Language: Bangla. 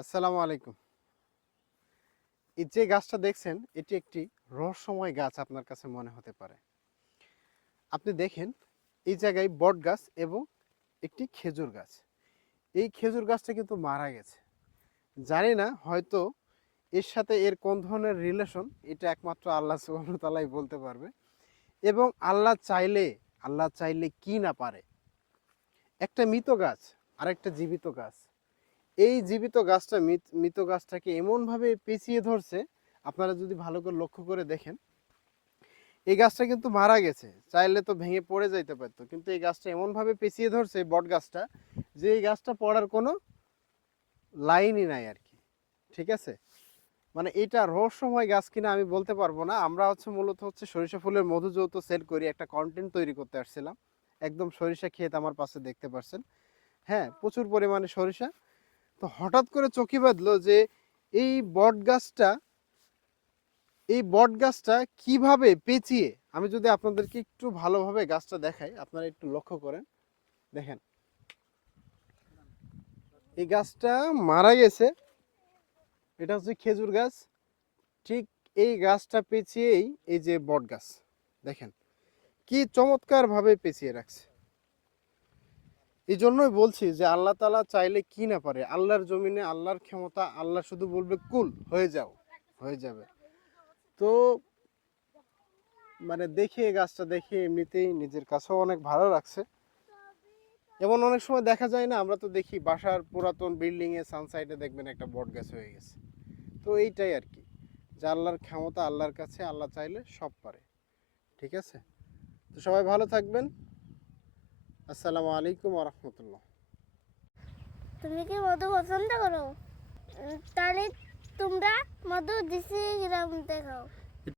আসসালামু আলাইকুম। এই যে গাছটা দেখছেন এটি একটি রহস্যময় গাছ আপনার কাছে মনে হতে পারে। আপনি দেখেন এই জায়গায় বট গাছ এবং একটি খেজুর গাছ। এই খেজুর গাছটা কিন্তু মারা গেছে। জানি না হয়তো এর সাথে এর কোন ধরনের রিলেশন এটা একমাত্র আল্লাহ সুবহানাহু ওয়া তাআলাই বলতে পারবে। এবং আল্লাহ চাইলে কি না পারে। একটা মৃত গাছ আর একটা জীবিত গাছ। এই জীবিত গাছটা মৃত গাছটাকে এমনভাবে পেঁচিয়ে ধরছে, আপনারা যদি ভালো করে লক্ষ্য করে দেখেন, এই গাছটা কিন্তু মারা গেছে, চাইলে তো ভেঙে পড়ে যাইতে পারতো, কিন্তু এই গাছটা এমনভাবে পেঁচিয়ে ধরছে এই বট গাছটা, যে এই গাছটা পড়ার কোনো লাইনই নাই আর কি। ঠিক আছে, মানে এটা রহস্যময় গাছ কিনা আমি বলতে পারবো না। আমরা মূলত সরিষা ফুলের মধু যৌত সেল করি, একটা কন্টেন্ট তৈরি করতে আসছিলাম। একদম সরিষা ক্ষেত আমার পাশে দেখতে পাচ্ছেন। হ্যাঁ, প্রচুর পরিমাণে সরিষা। তো হঠাৎ করে চোখে বাঁধলো যে এই বট গাছটা এই বট গাছটা কিভাবে পেঁচিয়ে, আমি যদি আপনাদেরকে একটু ভালোভাবে গাছটা দেখাই, আপনারা একটু লক্ষ্য করেন। দেখেন, এই গাছটা মারা গেছে, এটা হচ্ছে খেজুর গাছ। ঠিক এই গাছটা পেঁচিয়েই এই যে বট গাছ, দেখেন কি চমৎকার ভাবে পেঁচিয়ে রাখছে। এই জন্যই বলছি যে আল্লাহ তাআলা চাইলে কি না পারে। আল্লাহর জমিনে আল্লাহর ক্ষমতা, আল্লাহ শুধু বলবে কুল হয়ে যাও, হয়ে যাবে। তো মানে দেখে গাছটা দেখে এমনিতেই নিজের কাছেও অনেক ভালো লাগছে। এমন অনেক সময় দেখা যায় না, আমরা তো দেখি বাসার পুরাতন বিল্ডিং এ সানসাইডে দেখবেন একটা বট গাছ হয়ে গেছে। তো এইটাই আর কি, যে আল্লাহর ক্ষমতা আল্লাহর কাছে, আল্লাহ চাইলে সব পারে। ঠিক আছে, তো সবাই ভালো থাকবেন। আসসালামু আলাইকুম ওয়া রাহমাতুল্লাহ। তুমি কি মধু পছন্দ করো? তাহলে তোমরা মধু দিছি গ্রাম দেখাও।